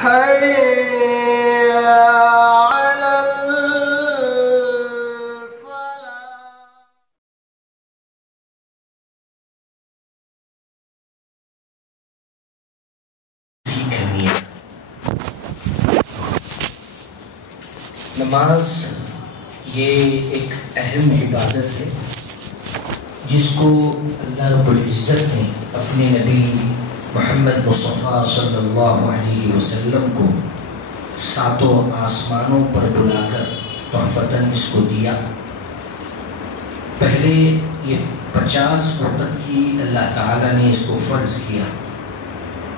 حي على نماز یہ ایک اہم عبادت ہے جس کو اللہ رب العزت نے اپنے نبی محمد مصطفیٰ صلی اللہ علیہ وسلم کو ساتوں آسمانوں پر بلا کر تحفتاً اس کو دیا۔ پہلے یہ 50 وقت کی اللہ تعالیٰ نے اس کو فرض کیا،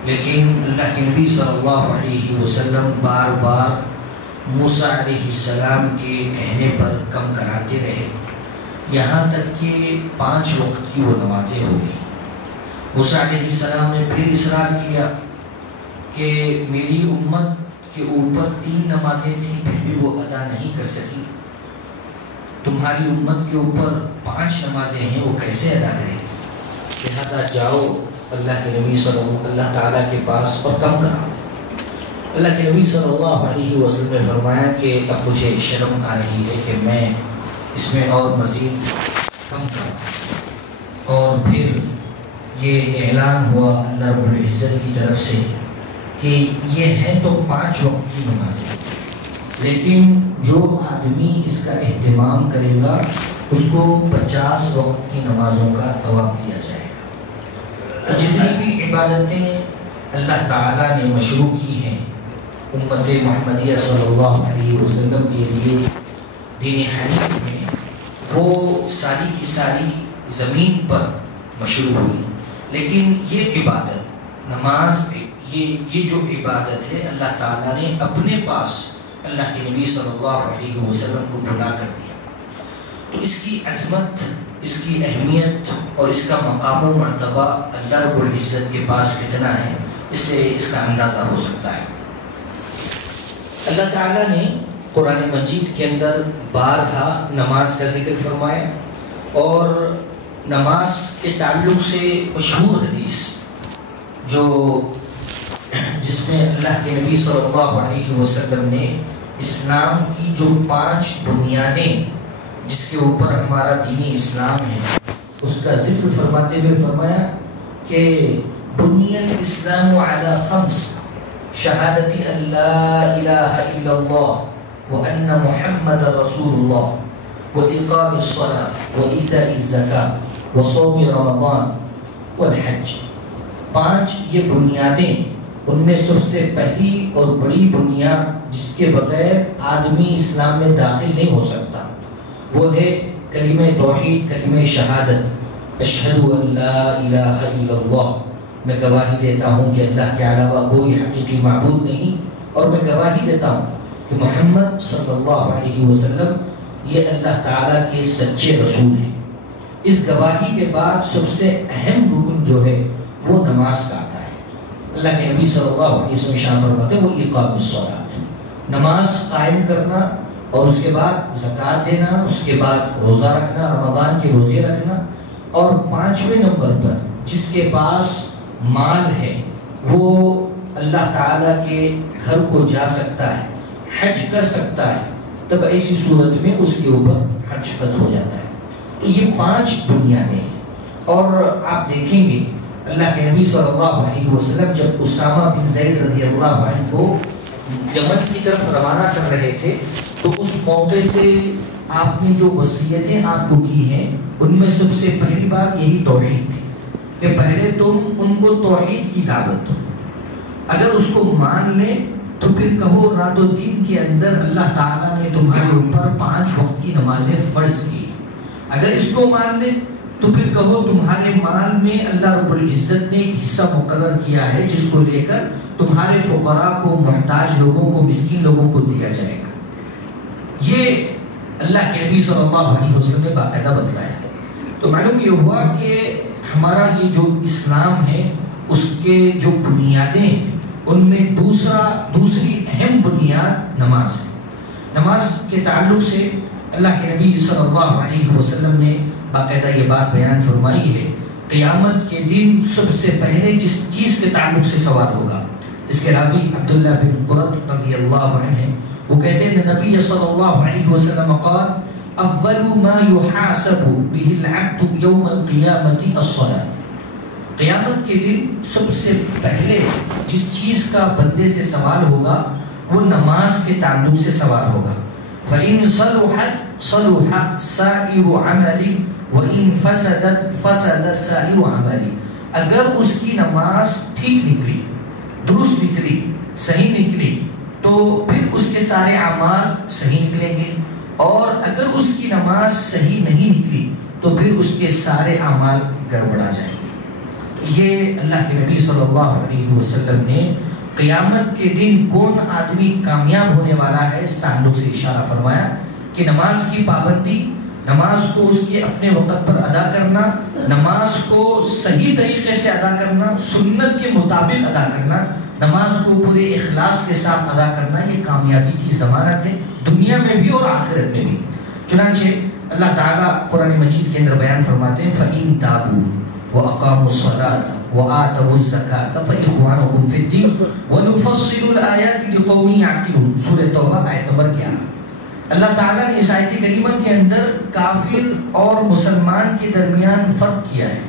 لیکن اللہ کے نبی صلی اللہ علیہ وسلم بار بار موسیٰ علیہ السلام کے کہنے پر کم کراتے رہے، یہاں تک کہ 5 وقت کی وہ نمازیں ہو گئی۔ موسیٰ علیہ السلام نے پھر اصرار کیا کہ میری امت کے اوپر 3 نمازیں تھیں، پھر بھی وہ ادا نہیں کر سکی، تمہاری امت کے اوپر 5 نمازیں ہیں، وہ کیسے ادا کریں گے؟ لہذا جاؤ اللہ کے نبی صلی اللہ تعالیٰ کے پاس اور کم کراؤ۔ اللہ کے نبی صلی اللہ علیہ وسلم نے فرمایا کہ اب مجھے شرم آ رہی ہے کہ میں اس میں اور مزید کم کروں، اور پھر یہ اعلان ہوا اللہ رب العزت کی طرف سے کہ یہ ہے تو 5 وقت کی نمازیں، لیکن جو آدمی اس کا اہتمام کرے گا اس کو 50 وقت کی نمازوں کا ثواب دیا جائے گا۔ جتنی بھی عبادتیں اللہ تعالیٰ نے مشروع کی ہیں امت محمدیہ صلی اللہ علیہ وسلم کے لیے دین حنیف میں، وہ ساری کی ساری زمین پر مشروع ہوئی، لیکن یہ عبادت نماز یہ جو عبادت ہے اللہ تعالیٰ نے اپنے پاس اللہ کے نبی صلی اللہ علیہ وسلم کو بلا کر دیا، تو اس کی عظمت، اس کی اہمیت اور اس کا مقام و مرتبہ اللہ رب العزت کے پاس کتنا ہے، اس سے اس کا اندازہ ہو سکتا ہے۔ اللہ تعالیٰ نے قرآن مجید کے اندر بارہا نماز کا ذکر فرمایا، اور نماز کے تعلق سے مشہور حدیث جس میں اللہ کے نبی صلی اللہ علیہ وسلم نے اسلام کی جو 5 بنیادیں جس کے اوپر ہمارا دینی اسلام ہے اس کا ذکر فرماتے ہوئے فرمایا کہ بنی الاسلام علی 5 شہادت ان لا الہ الا اللہ وان محمد رسول اللہ واقام الصلاة وایتاء الزکاة وصوم رمضان والحج۔ 5 یہ بنیادیں، ان میں سب سے پہلی اور بڑی بنیاد جس کے بغیر آدمی اسلام میں داخل نہیں ہو سکتا وہ ہے کلمہ توحید، کلمہ شہادت، اشہد ان لا الہ الا اللہ، میں گواہی دیتا ہوں کہ اللہ کے علاوہ کوئی حقیقی معبود نہیں، اور میں گواہی دیتا ہوں کہ محمد صلی اللہ علیہ وسلم یہ اللہ تعالیٰ کے سچے رسول ہیں۔ اس گواہی کے بعد سب سے اہم رکن جو ہے وہ نماز کا آتا ہے۔ اللہ کے نبی صلی اللہ علیہ وسلم شان فرماتے ہیں وہ اقام الصلاۃ، نماز قائم کرنا، اور اس کے بعد زکوٰۃ دینا، اس کے بعد روزہ رکھنا، رمضان کے روزے رکھنا، اور 5ویں نمبر پر جس کے پاس مال ہے وہ اللہ تعالیٰ کے گھر کو جا سکتا ہے، حج کر سکتا ہے، تب ایسی صورت میں اس کے اوپر حج فرض ہو جاتا ہے۔ تو یہ 5 بنیادیں ہیں، اور آپ دیکھیں گے اللہ کے نبی صلی اللہ علیہ وسلم جب اسامہ بن زید رضی اللہ عنہ کو یمن کی طرف روانہ کر رہے تھے تو اس موقع سے آپ نے جو وصیتیں آپ کو کی ہیں ان میں سب سے پہلی بات یہی توحید تھی کہ پہلے تم ان کو توحید کی دعوت دو، اگر اس کو مان لیں تو پھر کہو رات و دن کے اندر اللہ تعالیٰ نے تمہارے اوپر 5 وقت کی نمازیں فرض کی، اگر اس کو مان لیں تو پھر کہو تمہارے مال میں اللہ رب العزت نے ایک حصہ مقرر کیا ہے جس کو لے کر تمہارے فقراء کو، محتاج لوگوں کو، مسکین لوگوں کو دیا جائے گا۔ یہ اللہ کے نبی صلی اللہ علیہ وسلم نے باقاعدہ بتلایا۔ تو معلوم یہ ہوا کہ ہمارا یہ جو اسلام ہے اس کے جو بنیادیں ہیں ان میں دوسری اہم بنیاد نماز ہے۔ نماز کے تعلق سے اللہ کے نبی صلی اللہ علیہ وسلم نے باقاعدہ یہ بات بیان فرمائی ہے، قیامت کے دن سب سے پہلے جس چیز کے تعلق سے سوال ہوگا، اس کے راوی عبداللہ بن قرط رضی اللہ عنہ ہیں، وہ کہتے ہیں نبی صلی اللہ علیہ وسلم قال اول ما يحاسب به العبد يوم القیامة الصلاة، قیامت کے دن سب سے پہلے جس چیز کا بندے سے سوال ہوگا وہ نماز کے تعلق سے سوال ہوگا. فَإِن صَلُحَتْ صَلُحَ سَائِرُ عَمَلِ وَإِن فَسَدَتْ فَسَدَ سَائِرُ عَمَلِ، اگر اس کی نماز ٹھیک نکلی، درست نکلی، صحیح نکلی تو پھر اس کے سارے اعمال صحیح نکلیں گے، اور اگر اس کی نماز صحیح نہیں نکلی تو پھر اس کے سارے اعمال گڑبڑا جائیں گے. یہ اللہ کے نبی صلی اللہ علیہ وسلم نے قیامت کے دن کون آدمی کامیاب ہونے والا ہے اس تعلق سے اشارہ فرمایا کہ نماز کی پابندی، نماز کو اس کے اپنے وقت پر ادا کرنا، نماز کو صحیح طریقے سے ادا کرنا، سنت کے مطابق ادا کرنا، نماز کو پورے اخلاص کے ساتھ ادا کرنا، یہ کامیابی کی ضمانت ہے دنیا میں بھی اور آخرت میں بھی. چنانچہ اللہ تعالیٰ قرآن مجید کے اندر بیان فرماتے ہیں فَإِن تَابُوا وَأَقَامُوا الصَّلَاةَ وَآتَوُا الزَّكَاةَ فَإِخْوَانُكُمْ فِي الدِّينِ وَنُفَصِّلُ الْآيَاتِ لِقَوْمٍ يَعْقِلُونَ. سورہ توبہ آیت نمبر 11. اللہ تعالیٰ نے اس آیت کریمہ کے اندر کافر اور مسلمان کے درمیان فرق کیا ہے.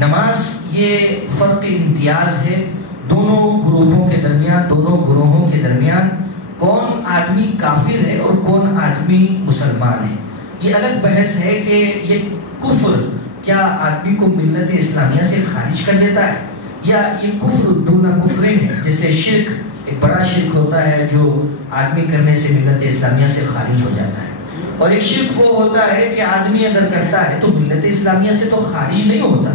نماز یہ فرق امتیاز ہے دونوں گروپوں کے درمیان، دونوں گروہوں کے درمیان. کون آدمی کافر ہے اور کون آدمی مسلمان ہے، یہ الگ بحث ہے کہ یہ کفر کیا آدمی کو ملت اسلامیہ سے خارج کر دیتا ہے، یا یہ کفر دون کفرین ہے، جیسے شرک ایک بڑا شرک ہوتا ہے جو آدمی کرنے سے ملت اسلامیہ سے خارج ہو جاتا ہے، اور ایک شرک وہ ہوتا ہے کہ آدمی اگر کرتا ہے تو ملت اسلامیہ سے تو خارج نہیں ہوتا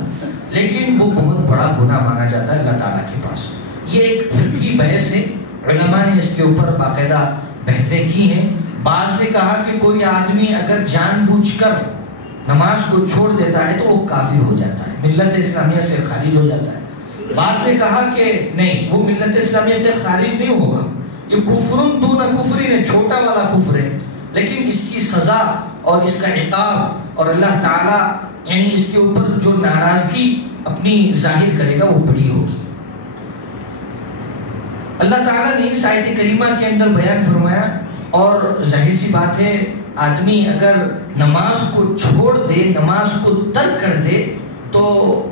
لیکن وہ بہت بڑا گناہ مانا جاتا ہے اللہ تعالیٰ کے پاس. یہ ایک فقہی بحث ہے، علماء نے اس کے اوپر باقاعدہ بحثیں کی ہیں. بعض نے کہا کہ کوئی آدمی اگر جان بوجھ کر نماز کو چھوڑ دیتا ہے تو وہ کافر ہو جاتا ہے، ملت اسلامیہ سے خارج ہو جاتا ہے. بعض نے کہا کہ نہیں، وہ ملت اسلامیہ سے خارج نہیں ہوگا، یہ کفر دون کفرین، چھوٹا والا کفر ہے، لیکن اس کی سزا اور اس کا عقاب اور اللہ تعالیٰ یعنی اس کے اوپر جو ناراضگی اپنی ظاہر کرے گا وہ بڑی ہوگی. اللہ تعالیٰ نے اس آیت کریمہ کے اندر بیان فرمایا، اور ظاہر سی بات ہے آدمی اگر نماز کو چھوڑ دے، نماز کو ترک کر دے تو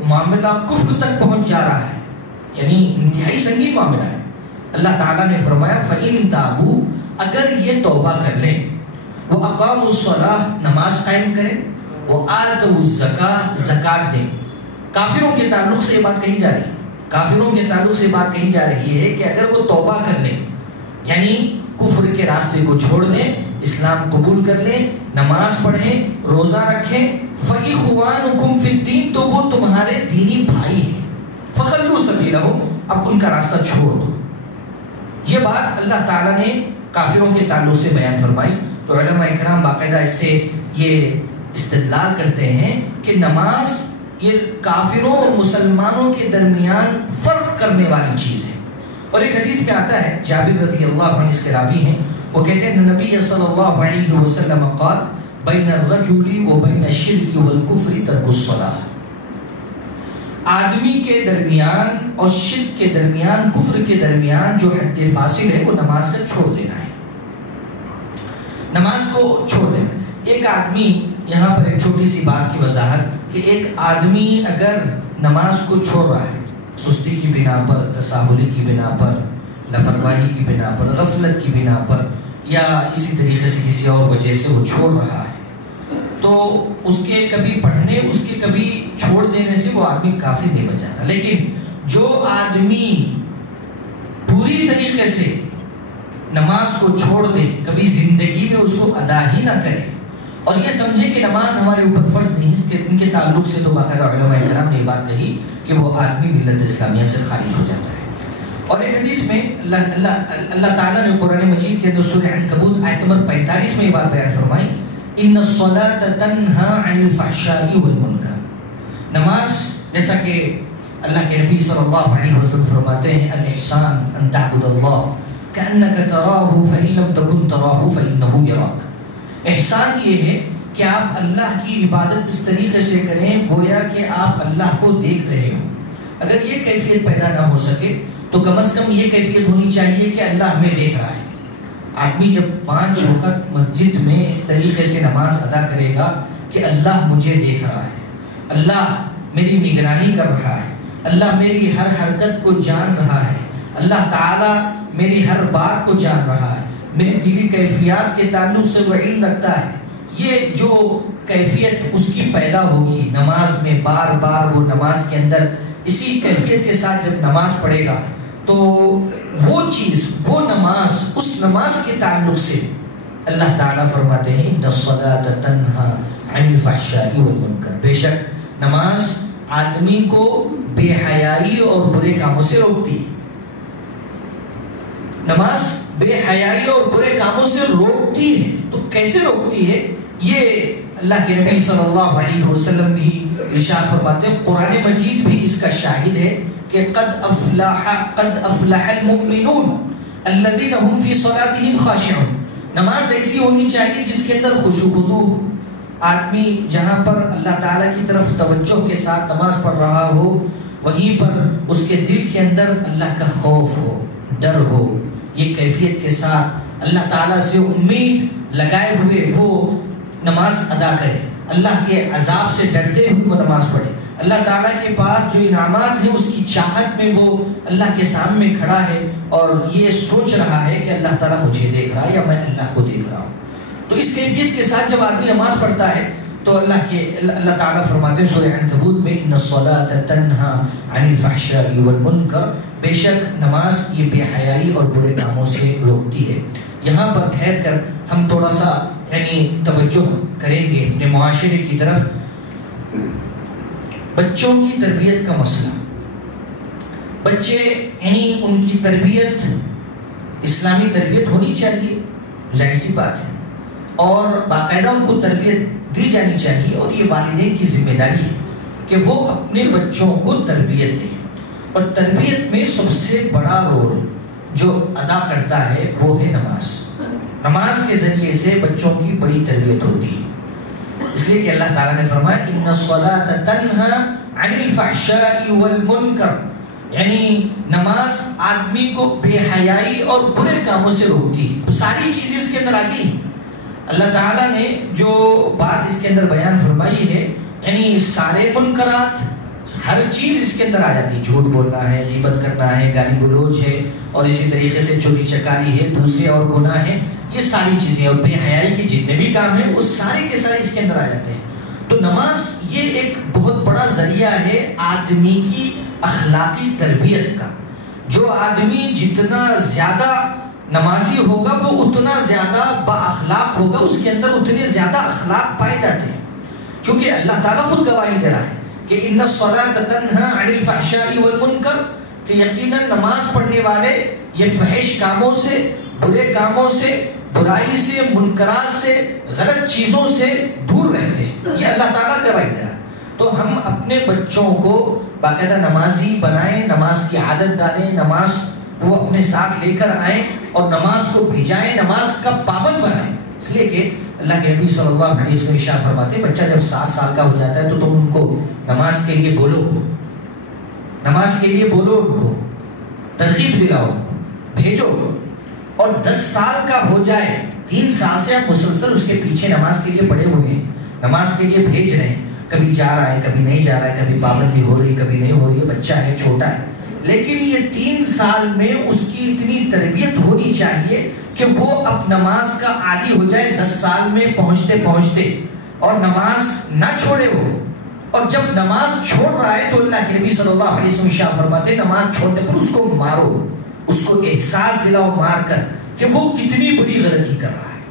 معاملہ کفر تک پہنچ جا رہا ہے، یعنی انتہائی سنگین معاملہ ہے. اللہ تعالیٰ نے فرمایا فَإِن تَابُوا، اگر یہ توبہ کر لیں، وَأَقَامُوا الصَّلَاةَ، نماز قائم کریں، وَآتَوُا الزَّكَاةَ، زکات دیں. کافروں کے تعلق سے یہ بات کہی جا رہی ہے، کافروں کے تعلق سے بات کہی جا رہی ہے کہ اگر وہ توبہ کر لیں، یعنی کفر کے راستے کو چھوڑ دیں، اسلام قبول کر لیں، نماز پڑھیں، روزہ رکھیں، فَإِخْوَانُكُمْ فِي الدِّينِ، تو وہ تمہارے دینی بھائی ہیں. فَخَلُّوا سَبِيلَهُمْ، اب ان کا راستہ چھوڑ دو. یہ بات اللہ تعالیٰ نے کافروں کے تعلق سے بیان فرمائی. تو علماء اکرام باقاعدہ اس سے یہ استدلال کرتے ہیں کہ نماز یہ کافروں اور مسلمانوں کے درمیان فرق کرنے والی چیز ہے. اور ایک حدیث میں آتا ہے، جابر رضی اللہ عنہ اس کے راوی ہیں، وہ کہتے ہیں نبی صلی اللہ علیہ وسلم قال بین الرجل و بین الشرک والکفر ترک الصلاۃ، آدمی کے درمیان اور شرک کے درمیان، کفر کے درمیان جو حد فاصل ہے وہ نماز کا چھوڑ دینا ہے، نماز کو چھوڑ دینا. ایک آدمی، یہاں پر ایک چھوٹی سی بات کی وضاحت کہ ایک آدمی اگر نماز کو چھوڑ رہا ہے سستی کی بنا پر، تساہلی کی بنا پر، لاپرواہی کی بنا پر، غفلت کی بنا پر، یا اسی طریقے سے کسی اور وجہ سے وہ چھوڑ رہا ہے، تو اس کے کبھی پڑھنے، اس کے کبھی چھوڑ دینے سے وہ آدمی کافر نہیں بن جاتا. لیکن جو آدمی پوری طریقے سے نماز کو چھوڑ دے، کبھی زندگی میں اس کو ادا ہی نہ کرے اور یہ سمجھے کہ نماز ہمارے اوپر فرض نہیں ہے، ان کے تعلق سے تو باقاعدہ علماء کرام نے یہ بات کہی کہ وہ آدمی ملت اسلامیہ سے خارج ہو جاتا ہے. اور ایک حدیث میں اللہ تعالیٰ نے قرآن مجید کے اندر سورہ عنکبوت آیت نمبر 45 میں یہ بات بیان فرمائی، ان الصلاۃ تنہی عن الفحشاء والمنکر. نماز، جیسا کہ اللہ کے نبی صلی اللہ علیہ وسلم فرماتے ہیں، الاحسان ان تعبد اللہ کأنک تراہ فإن لم تکن تراہ فإنہ یراک. احسان یہ ہے کہ آپ اللہ کی عبادت اس طریقے سے کریں گویا کہ آپ اللہ کو دیکھ رہے ہو. اگر یہ کیفیت پیدا نہ ہو سکے تو کم از کم یہ کیفیت ہونی چاہیے کہ اللہ ہمیں دیکھ رہا ہے. آدمی جب 5 وقت مسجد میں اس طریقے سے نماز ادا کرے گا کہ اللہ مجھے دیکھ رہا ہے, اللہ میری نگرانی کر رہا ہے, اللہ میری ہر حرکت کو جان رہا ہے, اللہ تعالیٰ میری ہر بات کو جان رہا ہے, میری دلی کیفیات کے تعلق سے وہ علم رکھتا ہے, یہ جو کیفیت اس کی پیدا ہوگی نماز میں, بار بار وہ نماز کے اندر اسی کیفیت کے ساتھ جب نماز پڑھے گا تو وہ چیز, وہ نماز, اس نماز کے تعلق سے اللہ تعالیٰ فرماتے ہیں ان الصلاۃ تنہا عن الفحشاء والمنکر, بے شک نماز آدمی کو بے حیائی اور برے کاموں سے روکتی ہے. نماز بے حیائی اور برے کاموں سے روکتی ہے. تو کیسے روکتی ہے یہ اللہ کے نبی صلی اللہ علیہ وسلم بھی ارشاد فرماتے ہیں. قرآن مجید بھی اس کا شاہد ہے کہ قد افلح المؤمنون الذین هم فی صلاتهم خاشعون. نماز ایسی ہونی چاہیے جس کے اندر خشوع و خضوع ہو. آدمی جہاں پر اللہ تعالیٰ کی طرف توجہ کے ساتھ نماز پڑھ رہا ہو وہیں پر اس کے دل کے اندر اللہ کا خوف ہو, ڈر ہو, یہ کیفیت کے ساتھ اللہ تعالیٰ سے امید لگائے ہوئے وہ نماز ادا کرے, اللہ کے عذاب سے ڈرتے ہوئے وہ نماز پڑھے, اللہ تعالیٰ کے پاس جو انعامات ہیں اس کی چاہت میں وہ اللہ کے سامنے کھڑا ہے اور یہ سوچ رہا ہے کہ اللہ تعالیٰ مجھے دیکھ رہا ہے یا میں اللہ کو دیکھ رہا ہوں. تو اس کیفیت کے ساتھ جب آدمی نماز پڑھتا ہے تو اللہ تعالیٰ فرماتے ہیں سورہ عنکبوت میں ان الصلاۃ تنہا عن الفحشاء والمنکر, بے شک نماز یہ بے حیائی اور برے کاموں سے روکتی ہے. یہاں پر ٹھہر کر ہم تھوڑا سا توجہ کریں گے اپنے معاشرے کی طرف. بچوں کی تربیت کا مسئلہ, بچے ان کی تربیت اسلامی تربیت ہونی چاہیے, ظاہر سی بات ہے, اور باقاعدہ ان کو تربیت دی جانی چاہیے, اور یہ والدین کی ذمہ داری ہے کہ وہ اپنے بچوں کو تربیت دیں. اور تربیت میں سب سے بڑا رول جو ادا کرتا ہے وہ ہے نماز. نماز کے ذریعے سے بچوں کی بڑی تربیت ہوتی ہے, اس لیے کہ اللہ تعالیٰ نے فرمایا ان الصلاۃ تنہا عن الفحشاء والمنکر, یعنی نماز آدمی کو بے حیائی اور برے کاموں سے روکتی ہے. ساری چیزیں اس کے اندر آ گئی ہیں. اللہ تعالیٰ نے جو بات اس کے اندر بیان فرمائی ہے یعنی سارے منکرات, ہر چیز اس کے اندر آ جاتی ہے. جھوٹ بولنا ہے, غیبت کرنا ہے, گالی گلوچ ہے, اور اسی طریقے سے چوری چکاری ہے, دوسرے اور گناہ ہیں, یہ ساری چیزیں اور بے حیائی کے جتنے بھی کام ہیں وہ سارے کے سارے اس کے اندر آ جاتے ہیں. تو نماز یہ ایک بہت بڑا ذریعہ ہے آدمی کی اخلاقی تربیت کا. جو آدمی جتنا زیادہ نمازی ہوگا وہ اتنا زیادہ با اخلاق ہوگا, اس کے اندر اتنے زیادہ اخلاق پائے جاتے ہیں, کیونکہ اللہ تعالیٰ خود گواہی دے رہا ہے کہ ان الصلاۃ تنہا عن الفحشاء والمنکر, کہ یقیناً نماز پڑھنے والے یہ فحش کاموں سے, برے کاموں سے, برائی سے, منکرات سے, غلط چیزوں سے دور رہتے ہیں. یہ اللہ تعالیٰ گواہی دے رہا ہے. تو ہم اپنے بچوں کو باقاعدہ نمازی بنائیں, نماز کی عادت ڈالیں, نماز وہ اپنے ساتھ لے کر آئیں اور نماز کو بھیجائیں, نماز کا پابند بنائیں. اس لیے کہ اللہ کے نبی صلی اللہ علیہ وسلم ارشاد فرماتے ہیں بچہ جب 7 سال کا ہو جاتا ہے تو تم ان کو نماز کے لیے بولو, نماز کے لیے بولو, ان کو ترغیب دلاؤ, ان کو بھیجو. اور 10 سال کا ہو جائے, 3 سال سے آپ مسلسل اس کے پیچھے نماز کے لیے پڑے ہوئے ہیں, نماز کے لیے بھیج رہے ہیں, کبھی جا رہا ہے کبھی نہیں جا رہا ہے, کبھی پابندی ہو رہی کبھی نہیں ہو رہی ہے, بچہ ہے چھوٹا ہے, لیکن یہ 3 سال میں اس کی اتنی تربیت ہونی چاہیے کہ وہ اب نماز کا عادی ہو جائے 10 سال میں پہنچتے پہنچتے, اور نماز نہ چھوڑے وہ. اور جب نماز چھوڑ رہا ہے تو اللہ کے نبی صلی اللہ علیہ وسلم ارشاد فرماتے ہیں نماز چھوڑنے پر اس کو مارو, اس کو احساس دلاؤ مار کر کہ وہ کتنی بڑی غلطی کر رہا ہے.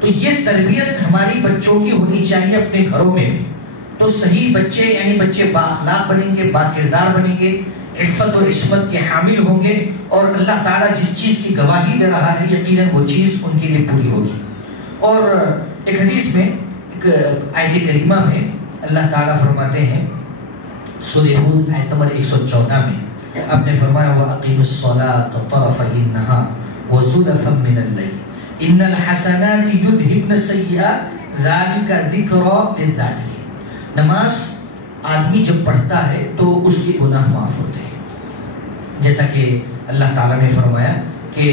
تو یہ تربیت ہماری بچوں کی ہونی چاہیے اپنے گھروں میں بھی. تو صحیح بچے یعنی بچے با اخلاق بنیں گے, با کردار بنیں گے, عفت و عصمت کے حامل ہوں گے, اور اللہ تعالیٰ جس چیز کی گواہی دے رہا ہے یقیناً وہ چیز ان کے لیے پوری ہوگی. اور ایک حدیث میں, ایک آیت کریمہ میں اللہ تعالیٰ فرماتے ہیں سورہ ہود آیت نمبر 114 میں آپ نے فرمایا وَأَقِمِ الصَّلَاةَ طَرَفَيِ النَّهَارِ وَزُلَفًا مِّنَ اللَّيْلِ إِنَّ الْحَسَنَاتِ يُذْهِبْنَ السَّيِّئَاتِ ذَلِكَ ذِكْرَى لِلذَّاكِرِينَ. نماز آدمی جب پڑھتا ہے تو اس کے گناہ معاف ہوتے ہیں، جیسا کہ اللہ تعالیٰ نے فرمایا کہ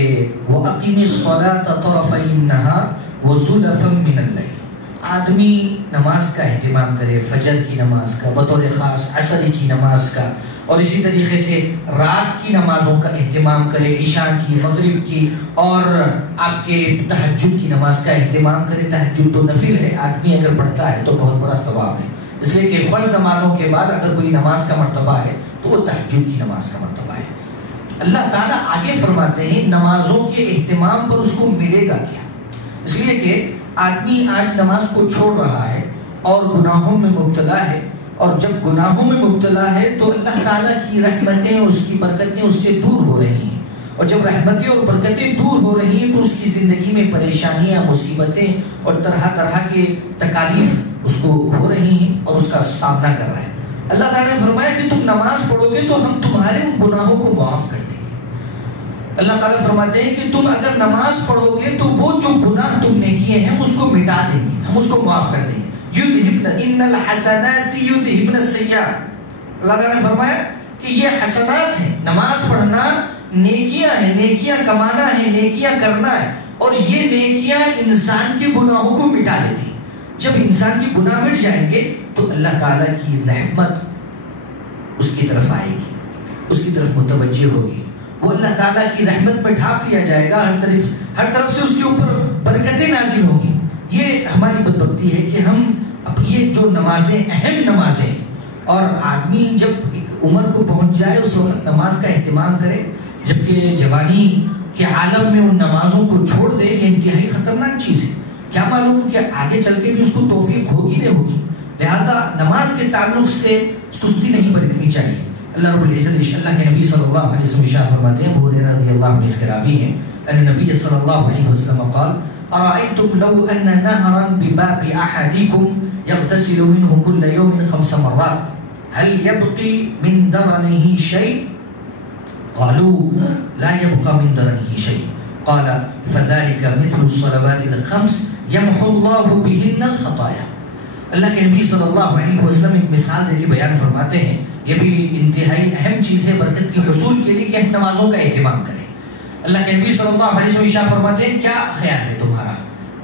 وَأَقِمِ الصَّلَاةَ طَرَفَيِ النَّهَارِ وَزُلَفًا مِّنَ اللَّيْلِ، آدمی نماز کا اہتمام کرے، فجر کی نماز کا، بطور خاص عصر کی نماز کا، اور اسی طریقے سے رات کی نمازوں کا اہتمام کرے، عشاء کی، مغرب کی، اور آپ کے تہجد کی نماز کا اہتمام کرے۔ تہجد تو نفل ہے، آدمی اگر پڑھتا ہے تو بہت بڑا ثواب ہے، اس لیے کہ فرض نمازوں کے بعد اگر کوئی نماز کا مرتبہ ہے تو وہ تہجد کی نماز کا مرتبہ ہے۔ اللہ تعالیٰ آگے فرماتے ہیں نمازوں کے اہتمام پر اس کو ملے گا کیا، اس لیے کہ آدمی آج نماز کو چھوڑ رہا ہے اور گناہوں میں مبتلا ہے، اور جب گناہوں میں مبتلا ہے تو اللہ تعالیٰ کی رحمتیں، اس کی برکتیں اس سے دور ہو رہی ہیں، اور جب رحمتیں اور برکتیں دور ہو رہی ہیں تو اس کی زندگی میں پریشانیاں، مصیبتیں اور طرح طرح کے تکالیف اس کو ہو رہی ہیں اور اس کا سامنا کر رہا ہے۔ اللہ تعالیٰ نے فرمایا کہ تم نماز پڑھو گے تو ہم تمہارے گناہوں کو معاف کر دیں گے۔ اللہ تعالیٰ فرماتے ہیں کہ تم اگر نماز پڑھو گے تو وہ جو گناہ تم نے کیے ہیں اس کو مٹا دیں گے، ہم اس کو معاف کر دیں گے۔ ان الحسنات یذہبن السیئات، اللہ تعالیٰ نے فرمایا کہ یہ حسنات ہیں، نماز پڑھنا نیکیاں ہیں، نیکیاں کمانا ہے، نیکیاں کرنا ہے، اور یہ نیکیاں انسان کے گناہوں کو مٹا دیتی۔ جب انسان کے گناہ مٹ جائیں گے تو اللہ تعالیٰ کی رحمت اس کی طرف آئے گی، اس کی طرف متوجہ ہوگی، وہ اللہ تعالیٰ کی رحمت میں ڈھانپ لیا جائے گا، ہر طرف سے اس کے اوپر برکتیں نازل ہوگی۔ یہ ہماری بدبختی ہے کہ ہم یہ جو نمازیں، اہم نمازیں، اور آدمی جب ایک عمر کو پہنچ جائے اس وقت نماز کا اہتمام کرے، جبکہ جوانی کے عالم میں ان نمازوں کو چھوڑ دے، یہ انتہائی خطرناک چیز ہے۔ کیا معلوم کہ آگے چل کے بھی اس کو توفیق ہوگی نہیں ہوگی، لہذا نماز کے تعلق سے سستی نہیں برتنی چاہیے۔ اللہ رب العزت، اللہ کے نبی صلی اللہ علیہ وسلم ارشاد فرماتے ہیں، ابو ہریرہ رضی اللہ عنہ اس کے راوی ہیں، ان نبی صلی اللہ علیہ وسلم قال ارأيتم لو ان نهرا بباب احدكم يغتسل منه كل يوم 5 مرات هل يبقي من درنه شيء؟ قالوا لا يبقى من درنه شيء قال فذلك مثل الصلوات الخمس يمحو الله بهن الخطايا۔ اللہ کے نبی صلی اللہ علیہ وسلم ایک مثال دے کے بیان فرماتے ہیں، یہ بھی انتہائی اہم چیز ہے برکت کے حصول کے لیے کہ ہم نمازوں کا اہتمام کریں۔ اللہ کے نبی صلی اللہ علیہ وسلم ارشاد فرماتے ہیں، کیا خیال ہے تمہارا،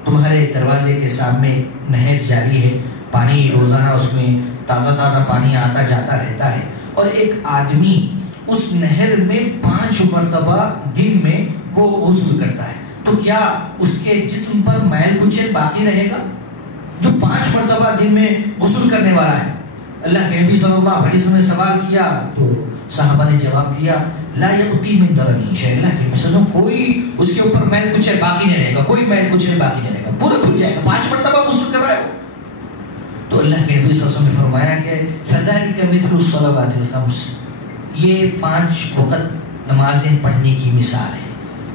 تمہارے دروازے کے سامنے نہر جاری ہے، پانی روزانہ اس میں تازہ تازہ پانی آتا جاتا رہتا ہے، اور ایک آدمی اس نہر میں 5 مرتبہ دن میں وہ غسل کرتا ہے، تو کیا اس کے جسم پر میل کچل باقی رہے گا؟ جو 5 مرتبہ دن میں غسل کرنے والا ہے۔ اللہ کے نبی صلی اللہ علیہ وسلم نے سوال کیا تو صحابہ نے جواب دیا، لا یبقی من درنہ شیء، اللہ کے نبی صلی اللہ علیہ وسلم کوئی اس کے اوپر میل کچل باقی نہیں رہے گا، کوئی میل کچل باقی نہیں رہے گا، پورا دھل جائے گا، 5 مرتبہ غسل کر رہا ہے۔ تو اللہ کے نبی صلی اللہ علیہ وسلم نے فرمایا کہ فذلک مثل الصلوات الخمس، یہ 5 وقت نمازیں پڑھنے کی مثال ہے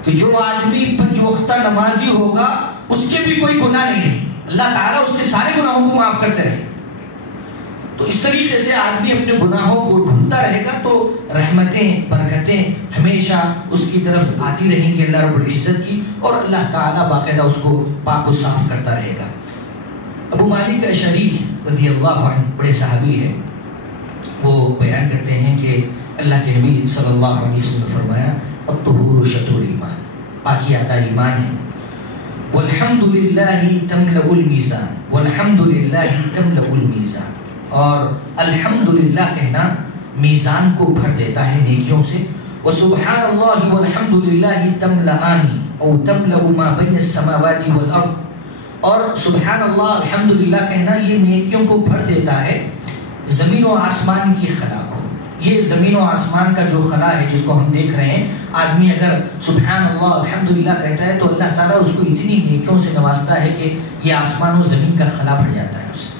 کہ جو آدمی 5 وقتہ نمازی ہوگا اس کے بھی کوئی گناہ نہیں رہے، اللہ تعالیٰ اس کے سارے گناہوں کو معاف کرتے رہے۔ تو اس طریقے سے آدمی اپنے گناہوں کو ڈھونڈتا رہے گا تو رحمتیں، برکتیں ہمیشہ اس کی طرف آتی رہیں گی اللہ رب العزت کی، اور اللہ تعالیٰ باقاعدہ اس کو پاک و صاف کرتا رہے گا۔ ابو مالک اشعری رضی اللہ عنہ بڑے صحابی ہیں، وہ بیان کرتے ہیں کہ اللہ کے نبی صلی اللہ علیہ وسلم نے فرمایا الطہور شطر الایمان، پاکی آدھا ایمان ہے، والحمدللہ تملأ المیزان، والحمدللہ تملأ المیزان، اور الحمدللہ کہنا میزان کو بھر دیتا ہے نیکیوں سے، وسبحان اللہ والحمدللہ تملأان او تملأ ما بین السماوات والارض، اور سبحان اللہ الحمدللہ کہنا یہ نیکیوں کو بھر دیتا ہے زمین و آسمان کی خلا کو۔ یہ زمین و آسمان کا جو خلا ہے جس کو ہم دیکھ رہے ہیں، آدمی اگر سبحان اللہ الحمدللہ کہتا ہے تو اللہ تعالیٰ اس کو اتنی نیکیوں سے نوازتا ہے کہ یہ آسمان و زمین کا خلا بھر جاتا ہے اس سے۔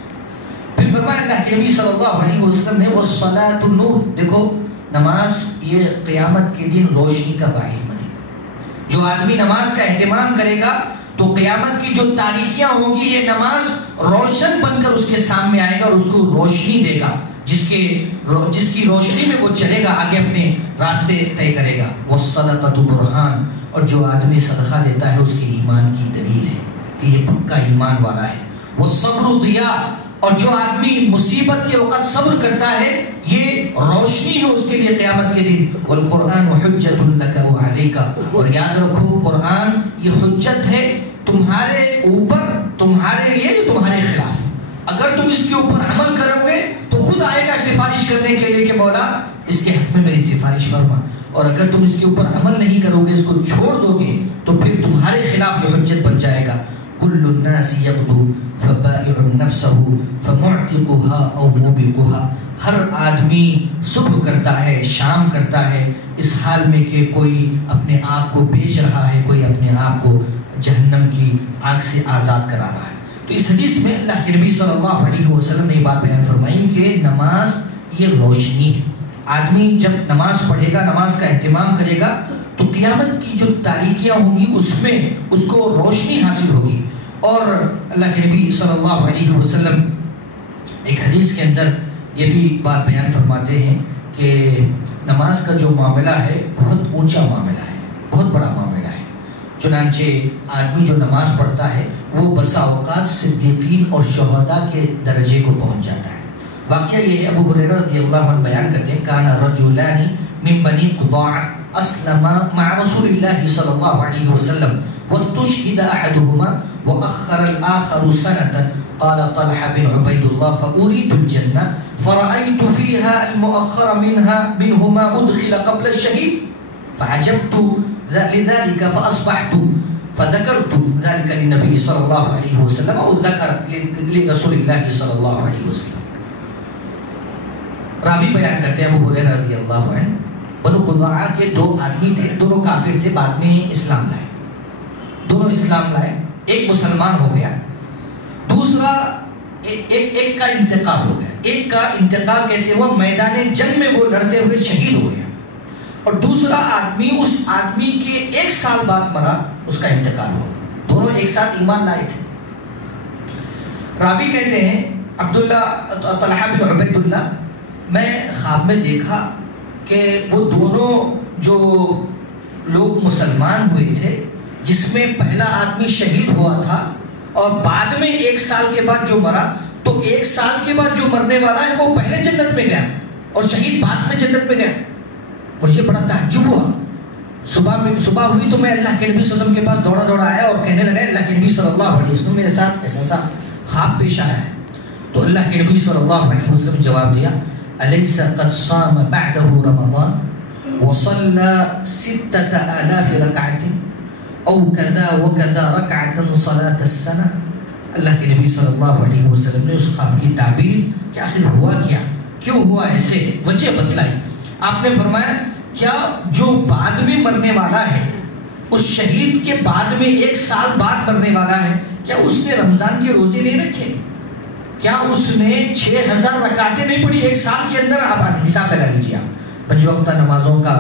پھر فرمایا اللہ کے نبی صلی اللہ علیہ وسلم نے والصلاۃ نور، دیکھو نماز یہ قیامت کے دن روشنی کا باعث بنے گا۔ جو آدمی نماز کا اہتمام کرے گا تو قیامت کی جو تاریکیاں ہوں گی یہ نماز روشن بن کر اس کے سامنے آئے گا اور اس کو روشنی دے گا، جس کی روشنی میں وہ چلے گا، آگے اپنے راستے طے کرے گا۔ والصدقۃ برہان، اور جو آدمی صدقہ دیتا ہے اس کے ایمان کی دلیل ہے کہ یہ پکا ایمان والا ہے۔ والصبر ضیاء، اور جو آدمی مصیبت کے وقت صبر کرتا ہے یہ روشنی ہے اس کے لیے قیامت کے دن. والقرآن حجت لک وعلیک، اور یاد رکھو قرآن یہ حجت ہے تمہارے اوپر، تمہارے لیے، تمہارے خلاف. اگر تم اس کے اوپر عمل کرو گے تو خود آئے گا سفارش کرنے کے لیے کہ مولا اس کے حق میں میری سفارش فرما، اور اگر تم اس کے اوپر عمل نہیں کرو گے، اس کو چھوڑ دو گے، تو پھر تمہارے خلاف یہ حجت بن جائے گا. کل الناس یغدو فبائع نفسه فمعتقها او موبقها، ہر آدمی صبح کرتا ہے، شام کرتا ہے، اس حال میں کہ کوئی اپنے آپ کو بیچ رہا ہے، کوئی اپنے آپ کو جہنم کی آگ سے آزاد کرا رہا ہے. تو اس حدیث میں اللہ کے نبی صلی اللہ علیہ وسلم نے یہ بات بیان فرمائی کہ نماز یہ روشنی ہے. آدمی جب نماز پڑھے گا، نماز کا اہتمام کرے گا، تو قیامت کی جو تاریکیاں ہوں گی اس میں اس کو روشنی حاصل ہوگی. اور اللہ کے نبی صلی اللہ علیہ وسلم ایک حدیث کے اندر یہ بھی بات بیان فرماتے ہیں کہ نماز کا جو معاملہ ہے بہت اونچا معاملہ ہے، بہت بڑا معاملہ ہے. چنانچہ آدمی جو نماز پڑھتا ہے وہ بسا اوقات صدیقین اور شہداء کے درجے کو پہنچ جاتا ہے. واقعہ یہ ہے، ابو ہریرہ رضی اللہ عنہ بیان کرتے ہیں کان رجلان من بنی قضاع اسلم مع رسول اللہ صلی اللہ علیہ وسلم واستشهد احدهما واخر الاخر سنة. قال طلحة بن عبيد الله فأريد الجنة فرأيت فيها المؤخر منهما أدخل قبل الشهيد فعجبت لذلك فأصبحت فذكرت ذلك للنبي صلى الله عليه وسلم أو ذكر لرسول الله صلى الله عليه وسلم. راوی بیان کرتے ہیں ابو ہریرہ رضی اللہ عنہ، بنو قضاعہ کے دو آدمی تھے، دونوں کافر تھے، بعد میں اسلام لائے. دونوں اسلام لائے، ایک مسلمان ہو گیا، دوسرا ایک کا انتقال ہو گیا. ایک کا انتقال کیسے ہوا؟ میدان جنگ میں وہ لڑتے ہوئے شہید ہو گیا، اور دوسرا آدمی اس آدمی کے 1 سال بعد مرا، اس کا انتقال ہوا. دونوں ایک ساتھ ایمان لائے تھے. راوی کہتے ہیں عبداللہ طلحہ بن عبید اللہ، میں خواب میں دیکھا کہ وہ دونوں جو لوگ مسلمان ہوئے تھے، جس میں پہلا آدمی شہید ہوا تھا اور بعد میں 1 سال کے بعد جو مرا، تو 1 سال کے بعد جو مرنے والا ہے وہ پہلے جنت میں گیا اور شہید بعد میں جنت میں گیا. مجھے بڑا تعجب ہوا. صبح ہوئی تو میں اللہ کے نبی صلی اللہ علیہ وسلم کے پاس دوڑا آیا اور کہنے لگا اللہ کے نبی صلی اللہ علیہ وسلم میرے ساتھ ایسا خواب پیش آیا ہے. تو اللہ کے نبی صلی اللہ علیہ وسلم جواب دیا الیس قد صام بعده رمضان وصلى 6000 رکعۃ او کذا وکذا رکعۃ صلاۃ السنہ. اللہ کے نبی صلی اللہ علیہ وسلم نے اس خواب کی تعبیر کہ آخر ہوا کیا، کیوں ہوا ایسے، وجہ بتلائی. آپ نے فرمایا کیا جو بعد میں مرنے والا ہے، اس شہید کے بعد میں 1 سال بعد مرنے والا ہے، کیا اس نے رمضان کے روزے نہیں رکھے؟ کیا اس نے 6000 رکعتیں نہیں پڑھی 1 سال کے اندر؟ آپ حساب لگا لیجیے. آپ 5 وقتہ نمازوں کا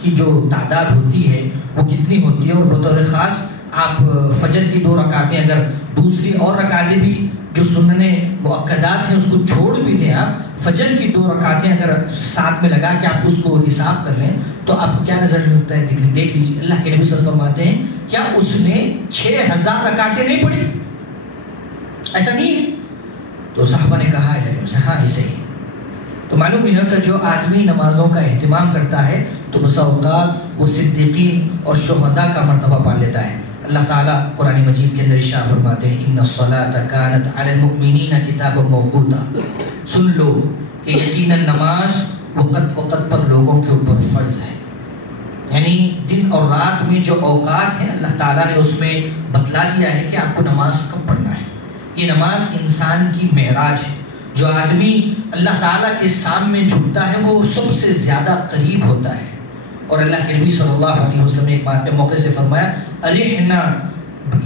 کی جو تعداد ہوتی ہے وہ کتنی ہوتی ہے، اور بطور خاص آپ فجر کی 2 رکعتیں، اگر دوسری اور رکعتیں بھی جو سننے مؤکدات ہیں اس کو چھوڑ بھی دیں، آپ فجر کی 2 رکعتیں اگر ساتھ میں لگا کے آپ اس کو حساب کر لیں تو آپ کو کیا رزلٹ ملتا ہے دیکھ لیجیے. اللہ کے نبی صلی اللہ علیہ وسلم فرماتے ہیں کیا اس نے 6000 رکعتیں نہیں پڑھی؟ ایسا نہیں ہے. تو صحابہ نے کہا ہاں ایسے ہی. تو معلوم یہ ہے کہ جو آدمی نمازوں کا اہتمام کرتا ہے تو بسا اوقات وہ صدیقین اور شہداء کا مرتبہ پا لیتا ہے. اللہ تعالیٰ قرآن مجید کے اندر ارشاد فرماتے ہیں ان الصلاۃ کانت علی المؤمنین کتابا موقوتا. سن لو کہ یقیناً نماز وقت پر لوگوں کے اوپر فرض ہے. یعنی دن اور رات میں جو اوقات ہیں اللہ تعالیٰ نے اس میں بتلا دیا ہے کہ آپ کو نماز کب پڑھنا ہے. یہ نماز انسان کی معراج ہے. جو آدمی اللہ تعالیٰ کے سامنے جھکتا ہے وہ سب سے زیادہ قریب ہوتا ہے. اور اللہ کے نبی صلی اللہ علیہ وسلم نے ایک بات پہ موقع سے فرمایا ارحنا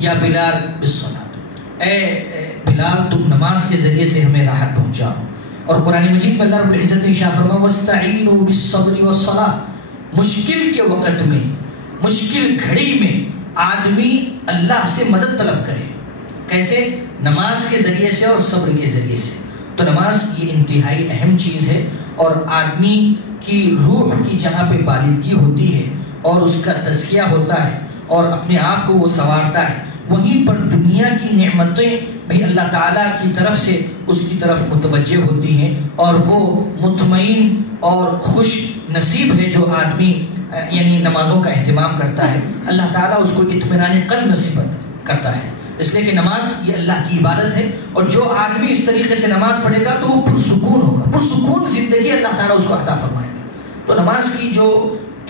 یا بلال بالصلاۃ، اے بلال تم نماز کے ذریعے سے ہمیں راحت پہنچاؤ. اور قرآن مجید میں اللہ رب العزت نے ارشاد فرمایا واستعینوا بالصبر والصلاۃ. مشکل کے وقت میں، مشکل گھڑی میں آدمی اللہ سے مدد طلب کرے. کیسے؟ نماز کے ذریعے سے اور صبر کے ذریعے سے. تو نماز یہ انتہائی اہم چیز ہے، اور آدمی کی روح کی جہاں پہ بالغگی ہوتی ہے اور اس کا تزکیہ ہوتا ہے اور اپنے آپ کو وہ سنوارتا ہے، وہیں پر دنیا کی نعمتیں بھی اللہ تعالیٰ کی طرف سے اس کی طرف متوجہ ہوتی ہیں، اور وہ مطمئن اور خوش نصیب ہے جو آدمی یعنی نمازوں کا اہتمام کرتا ہے، اللہ تعالیٰ اس کو اطمینان قلب نصیب کرتا ہے، اس لیے کہ نماز یہ اللہ کی عبادت ہے، اور جو آدمی اس طریقے سے نماز پڑھے گا تو وہ پرسکون ہوگا، پرسکون زندگی اللہ تعالیٰ اس کو عطا فرمائے گا۔ تو نماز کی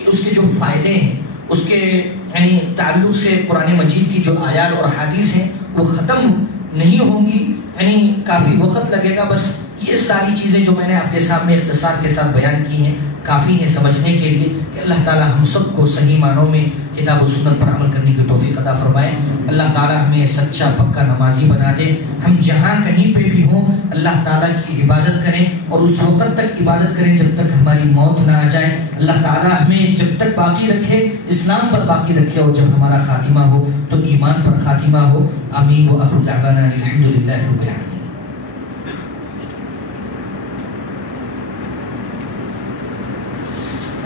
اس کے جو فائدے ہیں، اس کے یعنی تعلق سے قرآن مجید کی جو آیات اور حدیث ہیں وہ ختم نہیں ہوں گی، یعنی کافی وقت لگے گا، بس یہ ساری چیزیں جو میں نے آپ کے سامنے اختصار کے ساتھ بیان کی ہیں کافی ہیں سمجھنے کے لیے کہ اللہ تعالیٰ ہم سب کو صحیح معنوں میں کتاب و سنت پر عمل کرنے کی توفیق عطا فرمائے۔ اللہ تعالیٰ ہمیں سچا پکا نمازی بنا دے، ہم جہاں کہیں پہ بھی ہوں اللہ تعالیٰ کی عبادت کریں، اور اس وقت تک عبادت کریں جب تک ہماری موت نہ آ جائے۔ اللہ تعالیٰ ہمیں جب تک باقی رکھے اسلام پر باقی رکھے، اور جب ہمارا خاتمہ ہو تو ایمان پر خاتمہ ہو۔ آمین وآخر دعوانا الحمدللہ رب العالمین۔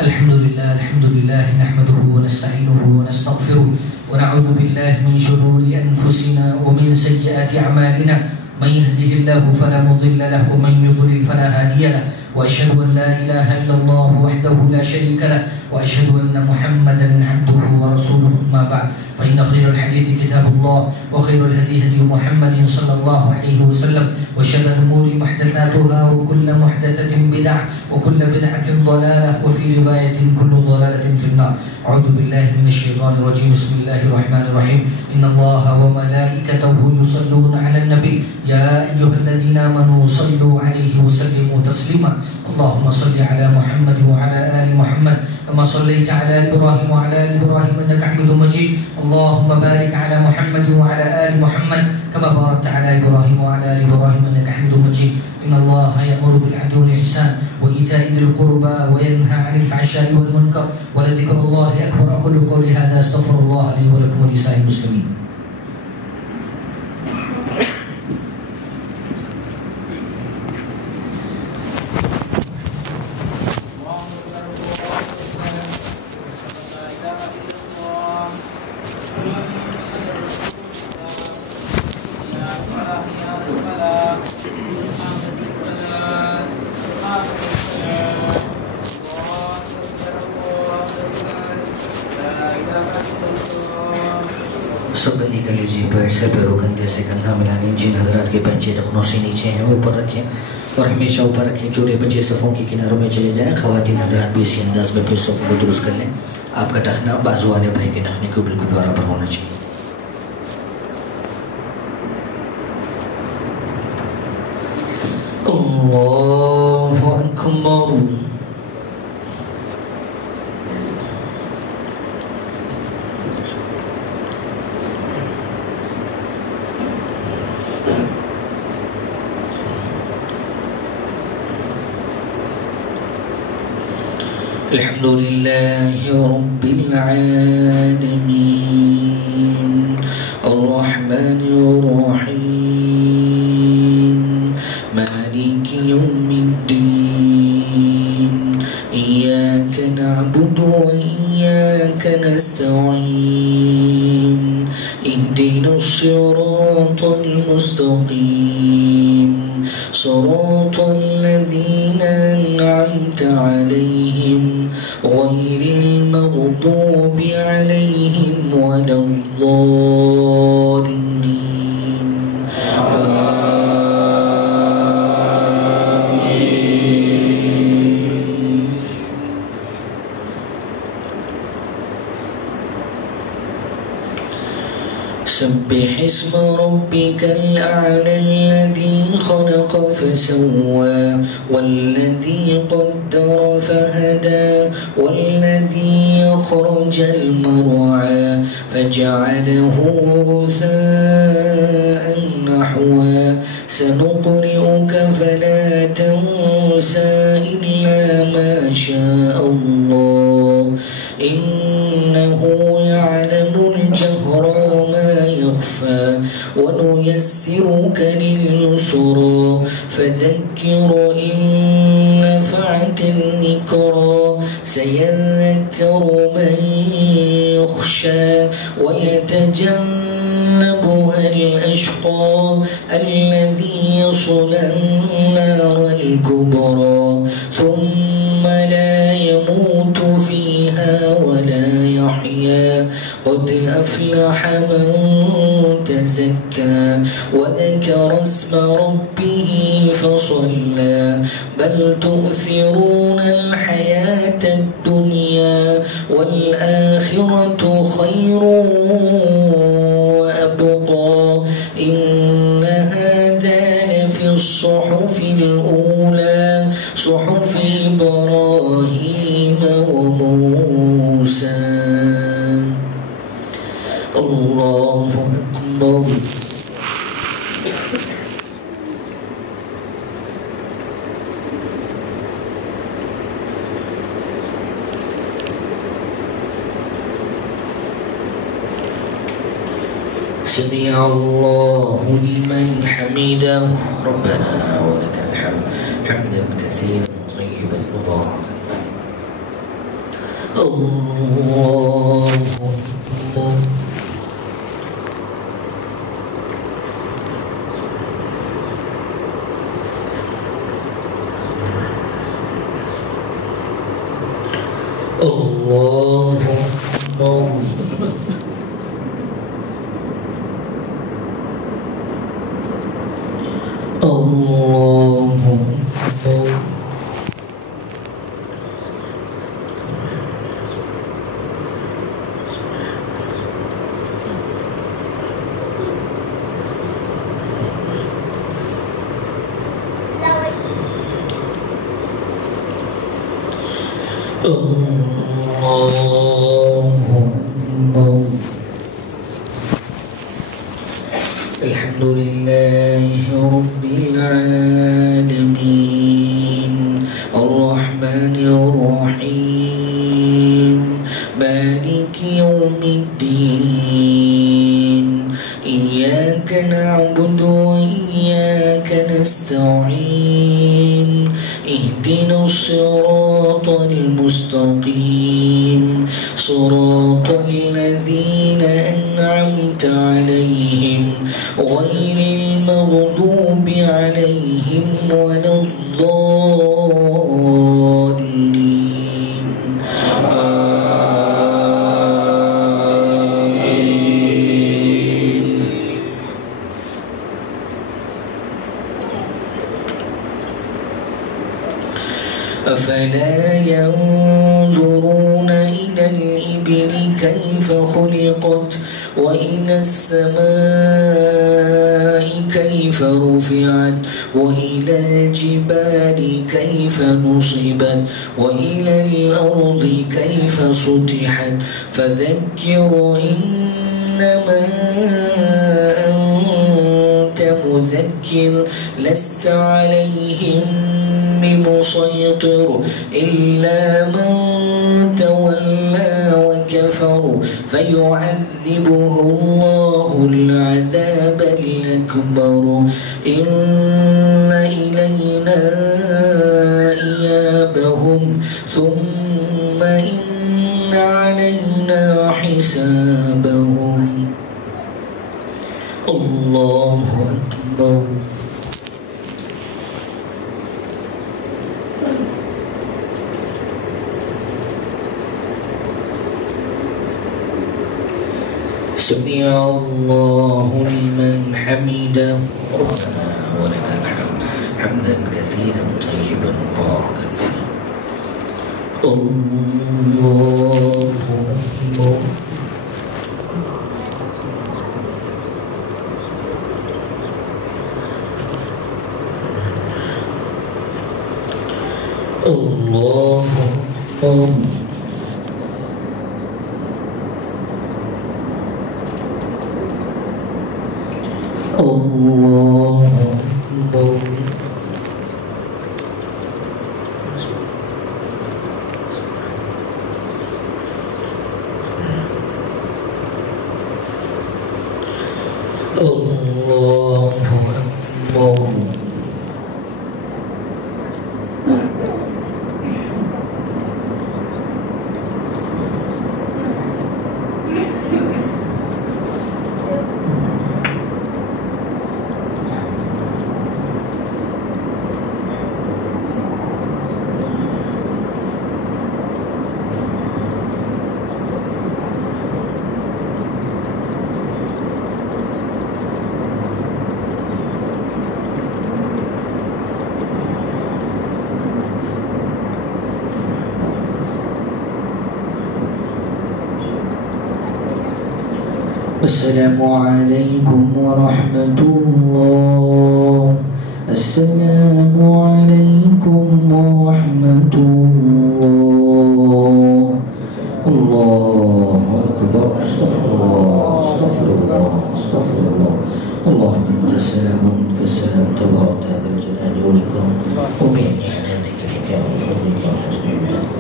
الحمد لله نحمده ونستعينه ونستغفره ونعوذ بالله من شرور أنفسنا ومن سيئات أعمالنا، من يهده الله فلا مضل له ومن يضلل فلا هادي له، وأشهد أن لا إله إلا الله وحده لا شريك له، وأشهد أن محمدا عبده ورسوله. ما بعد، فإن خير الحديث كتاب الله، وخير الهدي هدي محمد صلى الله عليه وسلم، وشر الأمور محدثاتها، وكل محدثة بدعة، وكل بدعة ضلالة، وفي رواية كل ضلالة في النار. أعوذ بالله من الشيطان الرجيم. بسم الله الرحمن الرحيم. إن الله وملائكته يصلون على النبي يا أيها الذين آمنوا صلوا عليه وسلموا تسليما. اللهم صل على محمد وعلى آل محمد كما صليت على إبراهيم وعلى آل إبراهيم إنك حميد مجيد. اللهم بارك على محمد وعلى آل محمد كما باركت على إبراهيم وعلى آل إبراهيم إنك حميد مجيد. إن الله يأمر بالعدل والإحسان وإيتاء ذي القربى وينهى عن الفحشاء والمنكر ولذكر الله أكبر. أقول قولي هذا أستغفر الله لي ولكم ولسائر المسلمين. سب بندی کر لیجیے، پیٹ سے پیروں کندھے سے کندھا ملا لیں۔ جن حضرات کے پنجے رخنوں سے نیچے ہیں اوپر رکھیں اور ہمیشہ اوپر رکھیں۔ چھوٹے بچے صفوں کے کناروں میں چلے جائیں۔ خواتین حضرات بھی اسی انداز میں پھر صفوں کو درست کر لیں۔ آپ کا ٹخنا بازو والے بھائی کے ٹخنے کو بالکل برابر ہونا چاہیے۔ اللہ اکبر۔ الحمد لله رب العالمين الرحمن الرحيم مالك يوم الدين إياك نعبد وإياك نستعين اهدنا الصراط المستقيم صراط الذين أنعمت عليهم غير المغضوب عليهم ولا الضالين آمين. سبح اسم ربك الأعلى الذي خلق فسوى والذي قدر فهدى والذي أخرج المرعى فجعله غثاء نحوا سنقرئك فلا تنسى إلا ما شاء الله إنه يعلم الجهر وما يخفى ونيسرك لليسرى فذكر إن نفعت الذكرى سيذكر من يخشى ويتجنبها يتجنبها الأشقى الذي يصلى النار الكبرى ثم لا يموت فيها ولا يحيا قد أفلح من تزكى وذكر اسم ربه فصلى بل تؤثرون الحياة الدنيا والآخرة خير وأبقى إن هذا لفي الصحف الأولى صحف إبراهيم وموسى. الله أكبر. سمع الله لمن حمده ربنا ولك الحمد حمدا كثيرا طيبا مباركا. الله أكبر. الله أكبر. الله أكبر. الحمد لله رب العالمين الرحمن الرحيم مالك يوم الدين إياك نعبد وإياك نستعين اهدنا الصراط المستقيم صراط الذين أنعمت عليهم غير المغضوب عليهم ولا الضالين آمين. أفلا ينظرون إلى الإبل كيف خلقت وإلى السماء كيف رفعت وإلى الجبال كيف نصبت وإلى الأرض كيف سطحت فذكر إنما أنت مذكر لست عليهم بمسيطر إلا من تولى وكفر فيعذبه الله العذاب الأكبر إن إلينا إيابهم ثم إن علينا حسابهم. الله أكبر. سمع الله لمن حمده ربنا ولك الحمد حمدا كثيرا طيبا مباركا فيه. الله أكبر. الله أكبر. الله أكبر. الله أكبر. السلام عليكم ورحمة الله. السلام عليكم ورحمة الله. الله أكبر. استغفر الله استغفر الله استغفر الله. اللهم أنت السلام ومنك السلام تبارك ذا الجلال والإكرام وبين على ذكرك وشكرك وحسن عبادتك.